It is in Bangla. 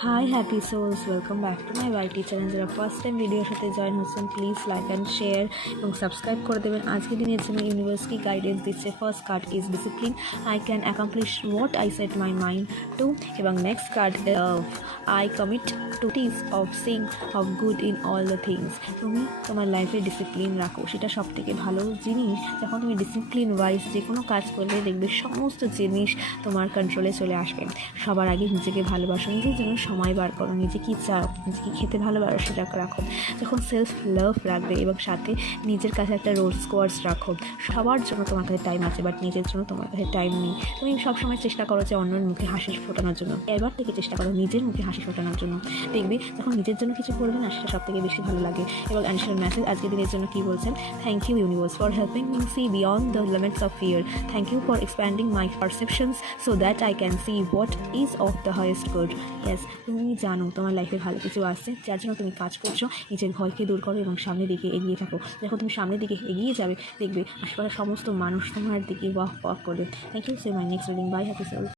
Hi happy souls, welcome back to my YT channel. যারা ফার্স্ট টাইম ভিডিওর সাথে জয়েন হচ্ছেন প্লিজ লাইক অ্যান্ড শেয়ার এবং সাবস্ক্রাইব করে দেবেন। আজকে দিনের জন্য ইউনিভার্স কি গাইডেন্স দিচ্ছে। First card is discipline, I can accomplish what I set my mind to. এবং next card I commit to this of sing of good in all the things. তুমি তোমার লাইফে ডিসিপ্লিন রাখো, সেটা সব থেকে ভালো জিনিস। যখন তুমি ডিসিপ্লিন ওয়াইজ যে কোনো কাজ করলে দেখবে সমস্ত জিনিস তোমার কন্ট্রোলে চলে আসবে। সবার আগে নিজেকে ভালোবাসো, নিজের জন্য সময় বার করো, নিজে কী চাও, নিজেকে খেতে ভালোবাসো সেটা রাখো। যখন সেলফ লাভ রাখবে এবং সাথে নিজের কাছে একটা রোল স্কোয়ার্স রাখো। সবার জন্য তোমার কাছে টাইম আছে, বাট নিজের জন্য তোমার কাছে টাইম নেই। তুমি সবসময় চেষ্টা করো যে অন্যের মুখে হাসি ফোটানোর জন্য, এবার থেকে চেষ্টা করো নিজের মুখে হাসি ফোটানোর জন্য। দেখবে যখন নিজের জন্য কিছু করবে না, সেটা সব থেকে বেশি ভালো লাগে। এবং অ্যানসার মেসেজ আজকে দিনের জন্য কী বলছেন? Thank you universe for helping me see beyond the limits of fear. Thank you for expanding my perceptions so that I can see what is of the highest good. Yes, তুমি জানো তোমার লাইফে ভালো কিছু আসছে, যার জন্য তুমি কাজ করছো। নিজের ভয়কে দূর করো এবং সামনের দিকে এগিয়ে থাকো। যখন তুমি সামনের দিকে এগিয়ে যাবে, দেখবে আশেপাশের সমস্ত মানুষ তোমার দিকে ওয়াক করবে। Thank you, see my next reading. Bye, happy soul.